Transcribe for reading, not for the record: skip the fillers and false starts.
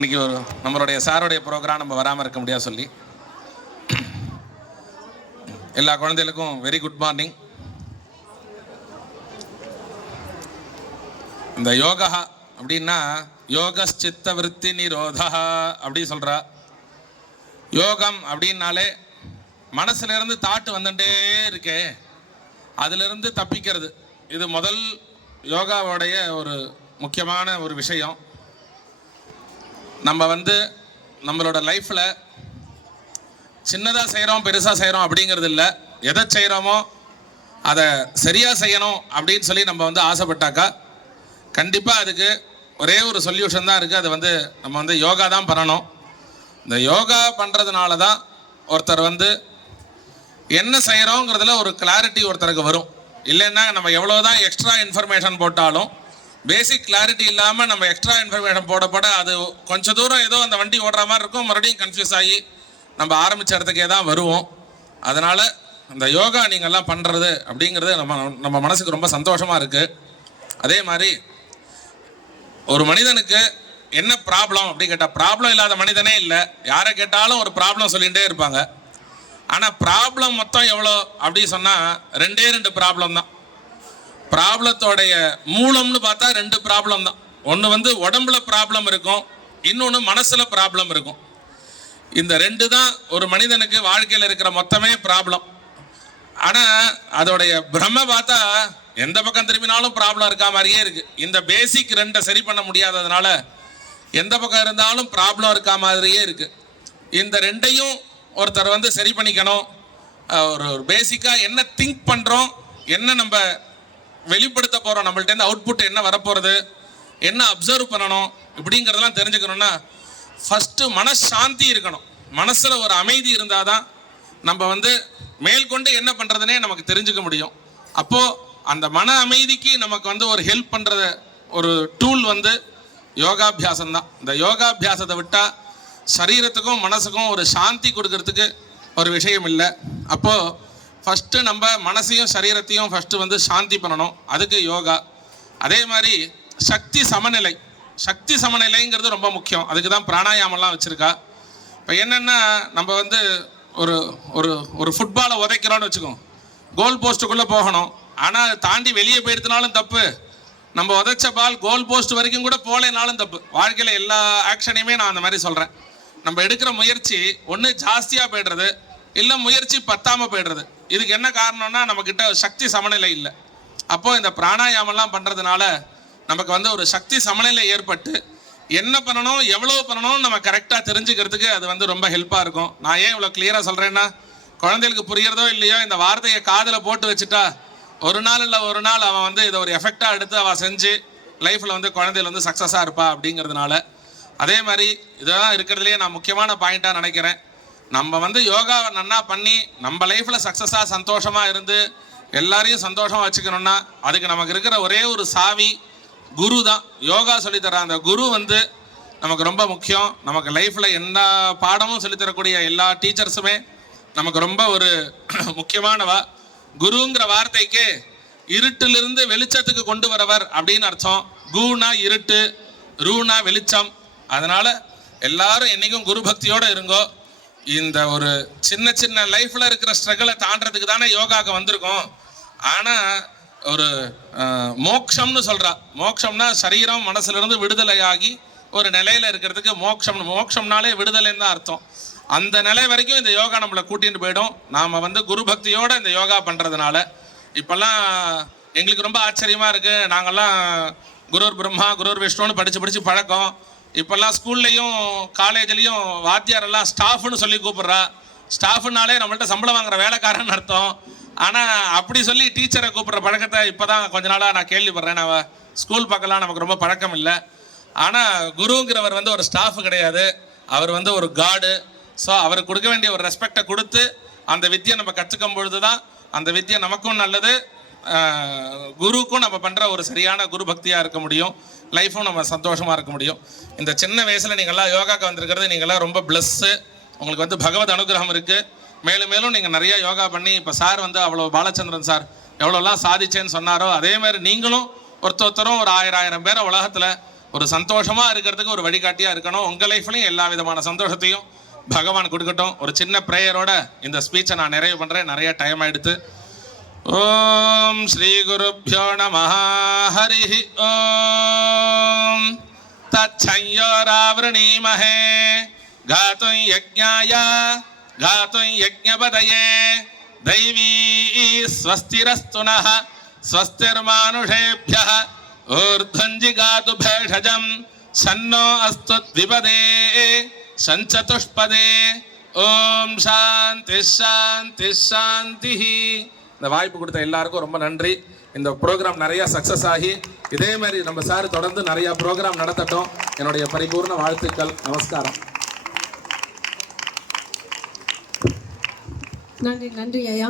இன்னைக்கு நம்மளுடைய சாருடைய ப்ரோக்ராம் நம்ம வராமல் இருக்க முடியாது சொல்லி எல்லா குழந்தைகளுக்கும் வெரி குட் மார்னிங். இந்த யோகா அப்படின்னா யோகச்சித்த விருத்தி நிரோதா அப்படி சொல்கிறா. யோகம் அப்படின்னாலே மனசுலேருந்து தாட்டு வந்துட்டே இருக்கே, அதிலிருந்து தப்பிக்கிறது. இது முதல் யோகாவோடைய ஒரு முக்கியமான ஒரு விஷயம். நம்ம நம்மளோட லைஃப்பில் சின்னதாக செய்கிறோம் பெருசாக செய்கிறோம் அப்படிங்கிறது இல்லை. எதை செய்கிறோமோ அதை சரியாக செய்யணும் அப்படின்னு சொல்லி நம்ம ஆசைப்பட்டாக்கா கண்டிப்பாக அதுக்கு ஒரே ஒரு சொல்யூஷன் தான் இருக்குது. அது நம்ம யோகா தான் பண்ணணும். இந்த யோகா பண்ணுறதுனால தான் ஒருத்தர் என்ன செய்கிறோங்கிறதுல ஒரு கிளாரிட்டி ஒருத்தருக்கு வரும். இல்லைன்னா நம்ம எவ்வளோ தான் எக்ஸ்ட்ரா இன்ஃபர்மேஷன் போட்டாலும் பேசிக் கிளாரிட்டி இல்லாமல் நம்ம எக்ஸ்ட்ரா இன்ஃபர்மேஷன் போட அது கொஞ்சம் தூரம் ஏதோ அந்த வண்டி ஓடுற மாதிரி இருக்கும், மறுபடியும் கன்ஃபியூஸ் ஆகி நம்ம ஆரம்பித்த இடத்துக்கே தான் வருவோம். அதனால் அந்த யோகா நீங்கள்லாம் பண்ணுறது அப்படிங்கிறது நம்ம மனசுக்கு ரொம்ப சந்தோஷமாக இருக்குது. அதே மாதிரி ஒரு மனிதனுக்கு என்ன ப்ராப்ளம் அப்படி கேட்டால் ப்ராப்ளம் இல்லாத மனிதனே இல்லை. யாரை கேட்டாலும் ஒரு ப்ராப்ளம் சொல்லிகிட்டே இருப்பாங்க. ஆனால் ப்ராப்ளம் மொத்தம் எவ்வளோ அப்படி சொன்னால் ரெண்டு ப்ராப்ளம் தான். ப்ராப்ளத்தோடைய மூலம்னு பார்த்தா ரெண்டு ப்ராப்ளம் தான். ஒன்று உடம்புல ப்ராப்ளம் இருக்கும், இன்னொன்று மனசில் ப்ராப்ளம் இருக்கும். இந்த ரெண்டு தான் ஒரு மனிதனுக்கு வாழ்க்கையில் இருக்கிற மொத்தமே ப்ராப்ளம். ஆனால் அதோடைய பிரம்ம பார்த்தா எந்த பக்கம் திரும்பினாலும் ப்ராப்ளம் இருக்கா மாதிரியே இருக்குது. இந்த பேசிக் ரெண்டை சரி பண்ண முடியாததுனால எந்த பக்கம் இருந்தாலும் ப்ராப்ளம் இருக்கா மாதிரியே இருக்குது. இந்த ரெண்டையும் ஒருத்தர் சரி பண்ணிக்கணும். ஒரு பேசிக்காக என்ன திங்க் பண்ணுறோம், என்ன நம்ம வெளிப்படுத்த போகிறோம், நம்மள்டேருந்து அவுட்புட் என்ன வரப்போகிறது, என்ன அப்சர்வ் பண்ணணும் இப்படிங்கிறதெல்லாம் தெரிஞ்சுக்கணுன்னா ஃபஸ்ட்டு மனசாந்தி இருக்கணும். மனசில் ஒரு அமைதி இருந்தால் தான் நம்ம மேற்கொண்டு என்ன பண்ணுறதுனே நமக்கு தெரிஞ்சுக்க முடியும். அப்போது அந்த மன அமைதிக்கு நமக்கு ஒரு ஹெல்ப் பண்ணுற ஒரு டூல் யோகாபியாசம் தான். இந்த யோகாபியாசத்தை விட்டால் சரீரத்துக்கும் மனசுக்கும் ஒரு சாந்தி கொடுக்கறதுக்கு ஒரு விஷயம் இல்லை. அப்போது ஃபஸ்ட்டு நம்ம மனசையும் சரீரத்தையும் ஃபஸ்ட்டு சாந்தி பண்ணணும். அதுக்கு யோகா. அதே மாதிரி சக்தி சமநிலை. சக்தி சமநிலைங்கிறது ரொம்ப முக்கியம். அதுக்கு தான் பிராணாயாமம்லாம் வச்சுருக்கா. இப்போ என்னென்னா நம்ம ஒரு ஒரு ஒரு ஃபுட்பாலை உதைக்கிறோன்னு வச்சுக்கோங்க, கோல் போஸ்ட்டுக்குள்ளே போகணும். ஆனால் அதை தாண்டி வெளியே போயிடுத்துனாலும் தப்பு, நம்ம உதைச்ச பால் கோல் போஸ்ட் வரைக்கும் கூட போகலைனாலும் தப்பு. வாழ்க்கையில் எல்லா ஆக்ஷனையுமே நான் அந்த மாதிரி சொல்கிறேன். நம்ம எடுக்கிற முயற்சி ஒன்று ஜாஸ்தியாக போய்டுறது, இல்லை முயற்சி பத்தாமல் போய்டுறது. இதுக்கு என்ன காரணம்னா நம்மக்கிட்ட சக்தி சமநிலை இல்லை. அப்போது இந்த பிராணாயாமம்லாம் பண்ணுறதுனால நமக்கு ஒரு சக்தி சமநிலை ஏற்பட்டு என்ன பண்ணணும் எவ்வளோ பண்ணணும் நம்ம கரெக்டாக தெரிஞ்சுக்கிறதுக்கு அது ரொம்ப ஹெல்ப்பாக இருக்கும். நான் ஏன் இவ்வளோ கிளியராக சொல்கிறேன்னா, குழந்தைகளுக்கு புரியறதோ இல்லையோ இந்த வார்த்தையை காதில் போட்டு வச்சுட்டா ஒரு நாள் இல்லை ஒரு நாள் அவன் இதை ஒரு எஃபெக்டாக எடுத்து அவள் செஞ்சு லைஃப்பில் குழந்தைகள் சக்ஸஸாக இருப்பா அப்படிங்கிறதுனால. அதே மாதிரி இதெல்லாம் இருக்கிறதுலையே நான் முக்கியமான பாயிண்ட்டாக நினைக்கிறேன். நம்ம யோகாவை நன்னா பண்ணி நம்ம லைஃப்பில் சக்ஸஸாக சந்தோஷமாக இருந்து எல்லாரையும் சந்தோஷமாக வச்சுக்கணுன்னா அதுக்கு நமக்கு இருக்கிற ஒரே ஒரு சாவி குரு தான். யோகா சொல்லித்தர அந்த குரு நமக்கு ரொம்ப முக்கியம். நமக்கு லைஃப்பில் என்ன பாடமும் சொல்லித்தரக்கூடிய எல்லா டீச்சர்ஸுமே நமக்கு ரொம்ப ஒரு முக்கியமானவா. குருங்கிற வார்த்தைக்கு இருட்டிலிருந்து வெளிச்சத்துக்கு கொண்டு வரவர் அப்படின்னு அர்த்தம். குனா இருட்டு, ரூனா வெளிச்சம். அதனால் எல்லாரும் என்றைக்கும் குரு பக்தியோடு இருங்கோ. இந்த ஒரு சின்ன சின்ன லைஃப்பில் இருக்கிற ஸ்ட்ரகிளை தாண்டறதுக்கு தானே யோகாவுக்கு வந்திருக்கோம். ஆனால் ஒரு மோக்ஷம்னு சொல்கிறா. மோக்ஷம்னா சரீரம் மனசுலேருந்து விடுதலையாகி ஒரு நிலையில் இருக்கிறதுக்கு மோக்ஷம்னாலே விடுதலைன்னு தான் அர்த்தம். அந்த நிலை வரைக்கும் இந்த யோகா நம்மளை கூட்டிகிட்டு போயிடும். நாம் குரு பக்தியோடு இந்த யோகா பண்ணுறதுனால இப்போல்லாம் எங்களுக்கு ரொம்ப ஆச்சரியமாக இருக்குது. நாங்கள்லாம் குருர் பிரம்மா குருர் விஷ்ணுன்னு படித்து பழக்கம். இப்போல்லாம் ஸ்கூல்லையும் காலேஜ்லேயும் வாத்தியாரெல்லாம் ஸ்டாஃப்னு சொல்லி கூப்பிட்றா. ஸ்டாஃப்னாலே நம்மள்ட்ட சம்பளம் வாங்குற வேலைக்காரன்னு அர்த்தம். ஆனால் அப்படி சொல்லி டீச்சரை கூப்பிட்ற பழக்கத்தை இப்போ தான் கொஞ்ச நாளாக நான் கேள்விப்படுறேன். நான் ஸ்கூல் பக்கம்லாம் நமக்கு ரொம்ப பழக்கம் இல்லை. ஆனால் குருங்கிறவர் ஒரு ஸ்டாஃப் கிடையாது, அவர் ஒரு காடு. ஸோ அவருக்கு கொடுக்க வேண்டிய ஒரு ரெஸ்பெக்டை கொடுத்து அந்த வித்தியை நம்ம கற்றுக்கும் பொழுது தான் அந்த வித்தியை நமக்கும் நல்லது, குருவுக்கும் நம்ம பண்ணுற ஒரு சரியான குரு பக்தியாக இருக்க முடியும், லைஃப்பும் நம்ம சந்தோஷமாக இருக்க முடியும். இந்த சின்ன வயசில் நீங்கள்லாம் யோகாவுக்கு வந்திருக்கிறது நீங்கள்லாம் ரொம்ப ப்ளஸ்ஸு. உங்களுக்கு பகவத் அனுகிரகம் இருக்குது. மேலும் மேலும் நீங்கள் நிறையா யோகா பண்ணி இப்போ சார் அவ்வளோ பாலச்சந்திரன் சார் எவ்வளோலாம் சாதிச்சேன்னு சொன்னாரோ அதே மாதிரி நீங்களும் ஒருத்தரும் ஒரு 1000 பேரை உலகத்தில் ஒரு சந்தோஷமாக இருக்கிறதுக்கு ஒரு வழிகாட்டியாக இருக்கணும். உங்கள் லைஃப்லையும் எல்லா விதமான சந்தோஷத்தையும் பகவான் கொடுக்கட்டும். ஒரு சின்ன ப்ரேயரோட இந்த ஸ்பீச்சை நான் நிறைவு பண்ணுறேன், நிறைய டைம் ஆகிடுத்து. ஓம் ஸ்ரீ குருப்யோ நமஹ ஹரிஹி ஓம் தச்சயோராவృணீமஹே காதும் யஜ்ஞாய காதும் யஜ்ஞபதயே दैवी स्वस्तिरस्तु नः स्वस्तिर्मानुषेभ्यः ऊर्ध्वञ्जिगातु भेषजं सन्नो अस्तु द्विपदे सञ्चतुष्पदे ஓம் சாந்தி சாந்தி சாந்தி. இந்த வாய்ப்பு கொடுத்த எல்லாருக்கும் ரொம்ப நன்றி. இந்த ப்ரோக்ராம் நிறைய சக்ஸஸ் ஆகி இதே மாதிரி நம்ம சார் தொடர்ந்து நிறைய ப்ரோக்ராம் நடத்தட்டும். என்னுடைய பரிபூர்ண வாழ்த்துக்கள். நமஸ்காரம். நன்றி நன்றி ஐயா.